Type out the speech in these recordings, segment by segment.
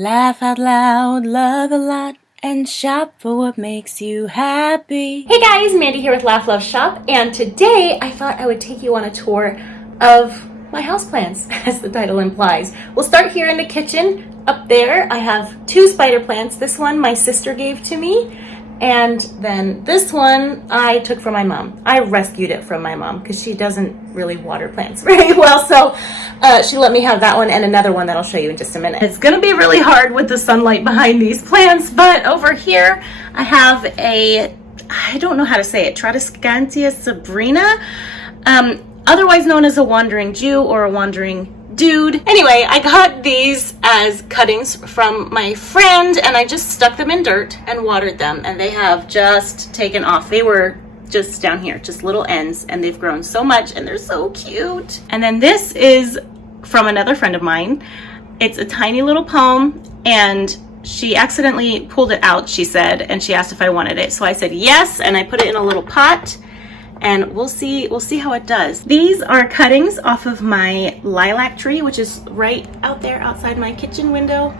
Laugh out loud, love a lot, and shop for what makes you happy. Hey guys, Mandy here with Laugh Love Shop, and today I thought I would take you on a tour of my houseplants, as the title implies. We'll start here in the kitchen. Up there I have two spider plants. This one my sister gave to me, and then this one I took from my mom. I rescued it from my mom because she doesn't really water plants very well, so she let me have that one and another one that I'll show you in just a minute. It's gonna be really hard with the sunlight behind these plants, but over here I have a, I don't know how to say it, Tradescantia sabrina, otherwise known as a wandering Jew or a wandering dude. Anyway, I got these as cuttings from my friend and I just stuck them in dirt and watered them, and they have just taken off. They were just down here, just little ends, and they've grown so much and they're so cute. And then this is from another friend of mine. It's a tiny little palm, and she accidentally pulled it out, she said, and she asked if I wanted it. So I said yes, and I put it in a little pot, and we'll see how it does. These are cuttings off of my lilac tree, which is right out there outside my kitchen window.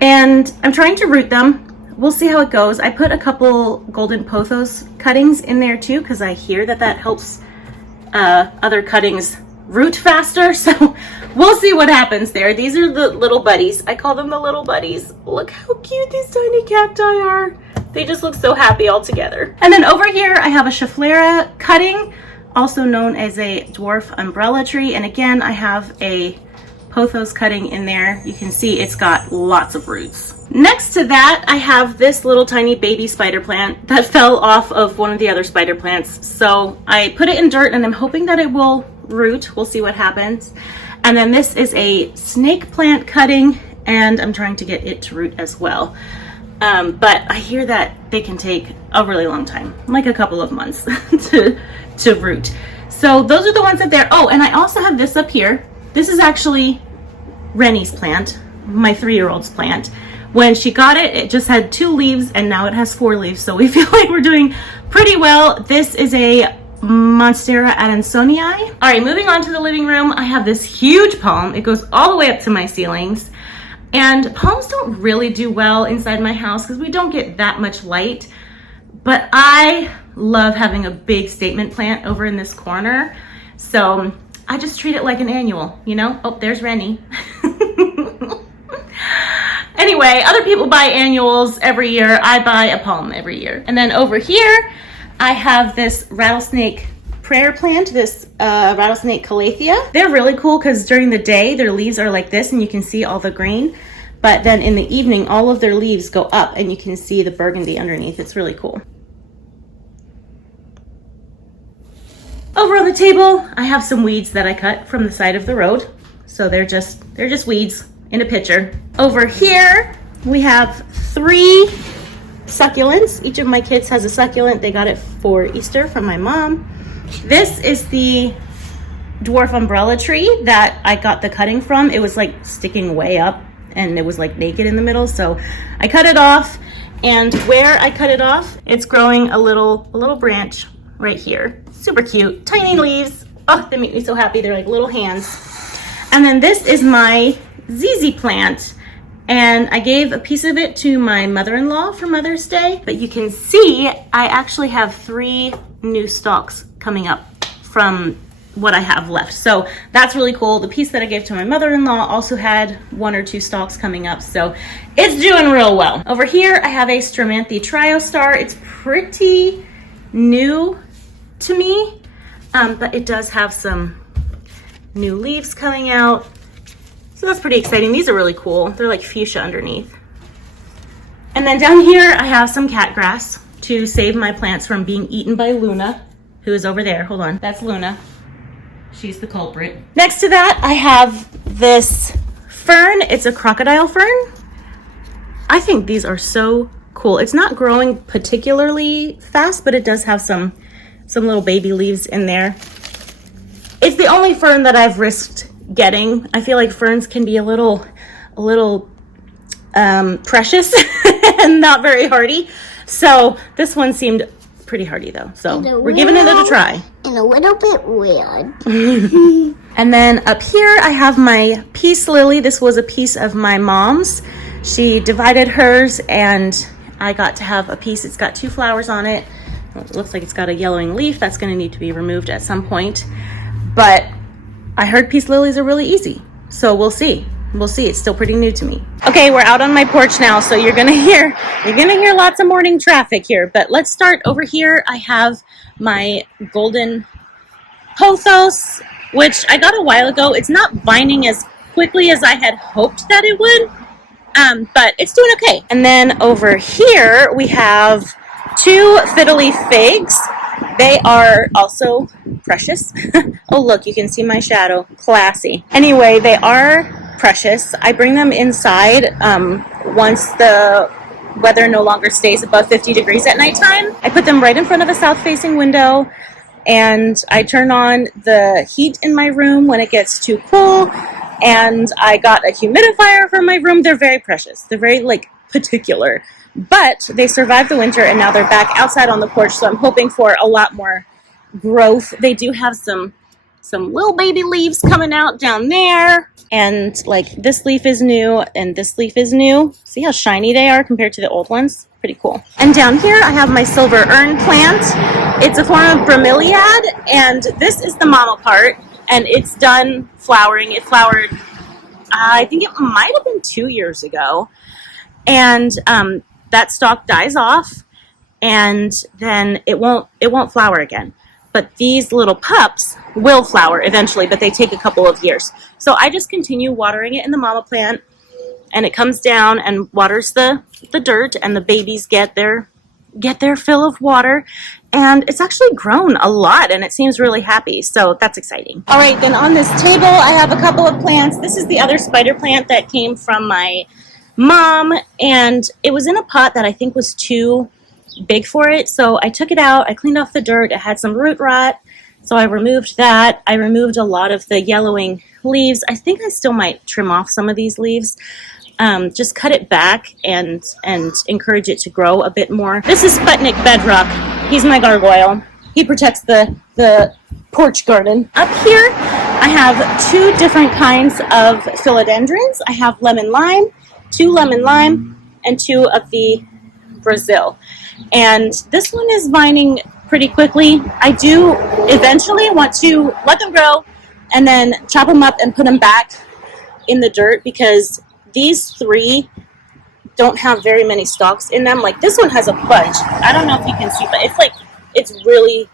And I'm trying to root them. We'll see how it goes. I put a couple golden pothos cuttings in there too, because I hear that helps other cuttings root faster. So we'll see what happens there. These are the little buddies. I call them the little buddies. Look how cute these tiny cacti are. They just look so happy all together. And then over here I have a Schefflera cutting, also known as a dwarf umbrella tree. And again, I have a pothos cutting in there. You can see it's got lots of roots. Next to that, I have this little tiny baby spider plant that fell off of one of the other spider plants. So I put it in dirt and I'm hoping that it will root. We'll see what happens. And then this is a snake plant cutting, and I'm trying to get it to root as well. But I hear that they can take a really long time, like a couple of months to root. So those are the ones up there. Oh, and I also have this up here. This is actually Rennie's plant, my 3-year-old's plant. When she got it, it just had 2 leaves, and now it has 4 leaves. So we feel like we're doing pretty well. This is a Monstera Adansonii. All right, moving on to the living room, I have this huge palm. It goes all the way up to my ceilings. And palms don't really do well inside my house because we don't get that much light. But I love having a big statement plant over in this corner. So I just treat it like an annual, you know? Oh, there's Rennie. Anyway, other people buy annuals every year. I buy a palm every year. And then over here, I have this rattlesnake prayer plant, this rattlesnake calathea. They're really cool because during the day, their leaves are like this and you can see all the green. But then in the evening, all of their leaves go up and you can see the burgundy underneath. It's really cool. Over on the table, I have some weeds that I cut from the side of the road. So they're just weeds in a pitcher. Over here, we have 3 succulents. Each of my kids has a succulent. They got it for Easter from my mom. This is the dwarf umbrella tree that I got the cutting from. It was like sticking way up and it was like naked in the middle. So I cut it off, and where I cut it off, it's growing a little branch right here. Super cute, tiny leaves. Oh, they make me so happy. They're like little hands. And then this is my ZZ plant. And I gave a piece of it to my mother-in-law for Mother's Day. But you can see I actually have 3 new stalks coming up from what I have left. So that's really cool. The piece that I gave to my mother-in-law also had 1 or 2 stalks coming up. So it's doing real well. Over here, I have a Stramanthe Triostar. It's pretty new to me, but it does have some new leaves coming out. So that's pretty exciting. These are really cool. They're like fuchsia underneath. And then down here, I have some cat grass to save my plants from being eaten by Luna, who is over there. Hold on, that's Luna. She's the culprit. Next to that, I have this fern. It's a crocodile fern. I think these are so cool. It's not growing particularly fast, but it does have some little baby leaves in there. It's the only fern that I've risked getting. I feel like ferns can be a little precious and not very hardy. So this one seemed pretty hardy though. So we're giving it a try. and a little bit weird. And then up here, I have my peace lily. This was a piece of my mom's. She divided hers, and I got to have a piece. It's got 2 flowers on it. It looks like it's got a yellowing leaf. That's going to need to be removed at some point. But I heard peace lilies are really easy, so we'll see. We'll see. It's still pretty new to me. Okay, we're out on my porch now, so you're gonna hear lots of morning traffic here. But let's start over here. I have my golden pothos, which I got a while ago. It's not vining as quickly as I had hoped that it would, but it's doing okay. And then over here we have 2 fiddly figs. They are also precious. Oh, look, you can see my shadow. Classy. Anyway, they are precious. I bring them inside once the weather no longer stays above 50 degrees at nighttime. I put them right in front of a south-facing window, and I turn on the heat in my room when it gets too cool, and I got a humidifier for my room. They're very precious. They're very, particular. But they survived the winter, and now they're back outside on the porch, so I'm hoping for a lot more growth. They do have some little baby leaves coming out down there, and this leaf is new and this leaf is new. See how shiny they are compared to the old ones? Pretty cool. And down here I have my silver ern plant. It's a form of bromeliad, and this is the mama part, and it's done flowering. It flowered, I think it might have been 2 years ago, and that stalk dies off, and then it won't flower again. But these little pups will flower eventually, but they take a couple of years. So I just continue watering it in the mama plant, and it comes down and waters the dirt, and the babies get their fill of water. And it's actually grown a lot, and it seems really happy, so that's exciting. All right, then on this table, I have a couple of plants. This is the other spider plant that came from my mom, and it was in a pot that I think was too big for it, so I took it out. I cleaned off the dirt. It had some root rot, so I removed that. I removed a lot of the yellowing leaves. I think I still might trim off some of these leaves. Just cut it back and encourage it to grow a bit more. This is Sputnik Bedrock. He's my gargoyle. He protects the porch garden. Up here, I have 2 different kinds of philodendrons. I have lemon lime, 2 lemon lime, and 2 of the Brazil. And this one is vining pretty quickly. I do eventually want to let them grow and then chop them up and put them back in the dirt, because these 3 don't have very many stalks in them. Like this one has a bunch. I don't know if you can see, but it's really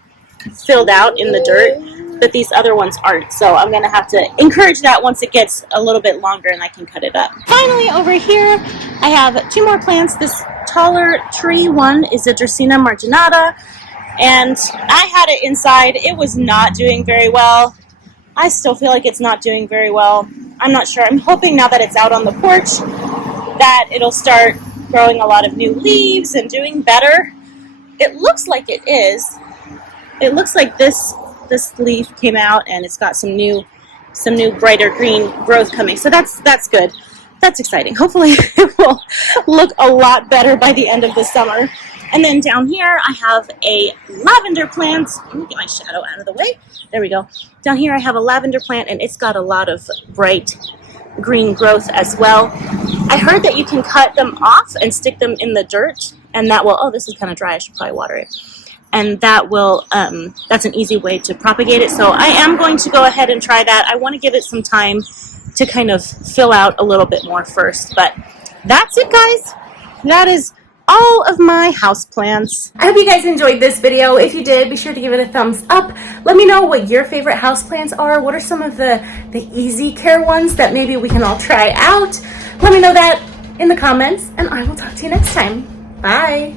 filled out in the dirt, but these other ones aren't. So I'm gonna have to encourage that once it gets a little bit longer and I can cut it up. Finally, over here, I have 2 more plants. This taller tree one is a Dracaena marginata, and I had it inside. It was not doing very well. I still feel like it's not doing very well. I'm not sure. I'm hoping now that it's out on the porch that it'll start growing a lot of new leaves and doing better. It looks like it is. It looks like this leaf came out and it's got some new brighter green growth coming. So that's good. That's exciting. Hopefully it will look a lot better by the end of the summer. And then down here I have a lavender plant. Let me get my shadow out of the way. There we go. Down here I have a lavender plant, and it's got a lot of bright green growth as well. I heard that you can cut them off and stick them in the dirt, and that will, oh, this is kind of dry. I should probably water it. And that will, that's an easy way to propagate it. So I am going to go ahead and try that. I want to give it some time to kind of fill out a little bit more first. But that's it, guys. That is all of my houseplants. I hope you guys enjoyed this video. If you did, be sure to give it a thumbs up. Let me know what your favorite houseplants are. What are some of the easy care ones that maybe we can all try out? Let me know that in the comments, and I will talk to you next time. Bye.